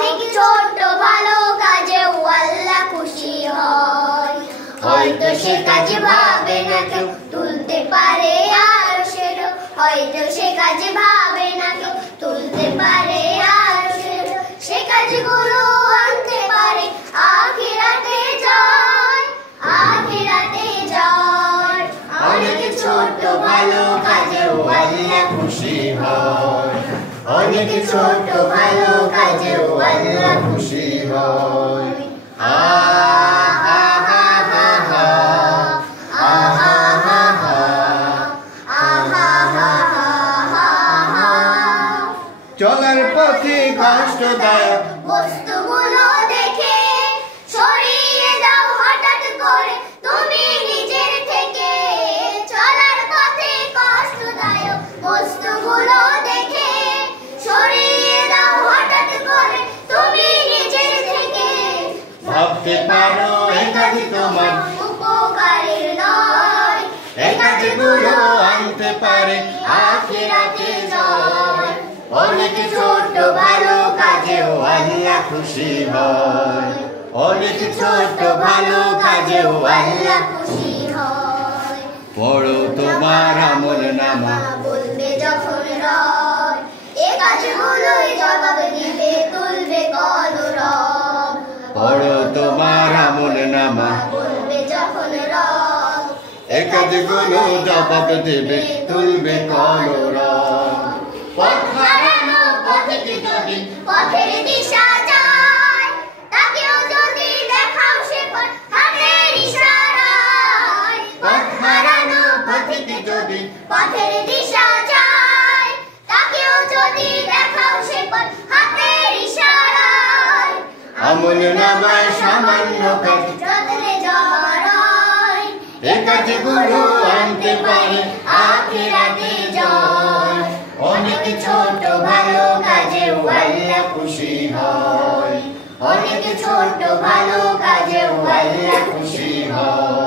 অনেক ছোট ভালো কাজেও আল্লাহ খুশি হয়। হয়তো সে কাজে ভাবে না কেউ তুলতে পারে আরশের, হয়তো সে কাজে ভাবে না কেউ তুলতে পারে আরশের, সে কাজগুলো আনতে পারে আখিরাতে জয়, আখিরাতে জয়। অনেক ছোট ভালো কাজেও আল্লাহ খুশি হয়, অনেক ছোট ভালো কাজেও আল্লাহ খুশি হয়। চলার পথে কষ্টদায়ক বস্তুগুলো দেখে সরিয়ে দাও হঠাৎ করে তুমি নিজের থেকে। চলার পথে কষ্টদায়ক বস্তুগুলো দেখে সরিয়ে দাও হঠাৎ করে তুমি নিজের থেকে। ভাবতে পারো এই কাজ তোমার উপকারের নয়, এই কাজগুলো আনতে পারে আখিরাতে জয়। অনেক ছোট ভালো কাজেও আল্লাহ খুশি হয়, অনেক ছোট ভালো কাজেও আল্লাহ খুশি হয়। পড়ো তোমার আমলনামা বলবে যখন রব, এ কাজগুলোই জবাব দিবে তুলবে কলরব। পড়ো তোমার আমলনামা বলবে যখন রব, এ কাজগুলো জবাব দেবে তুলবে কলরব। পথ হারানো পথিকে যদি পথের দিশা যায়, তাকেও যদি দেখাও সে পথ হাতের ইশারায়। পথ হারানো পথিকে যদি পথের দিশা যায়, তাকেও যদি দেখাও সে পথ হাতের ইশারায়। আমলনামায় সামান্য কাজ যত্নে জড়ায়, এ কাজগুলো আনতে পারে আখিরাতে জয়। অনেক ছোট ভালো কাজেও আল্লাহ খুশি হয়, অনেক ছোট ভালো কাজেও আল্লাহ খুশি হয়।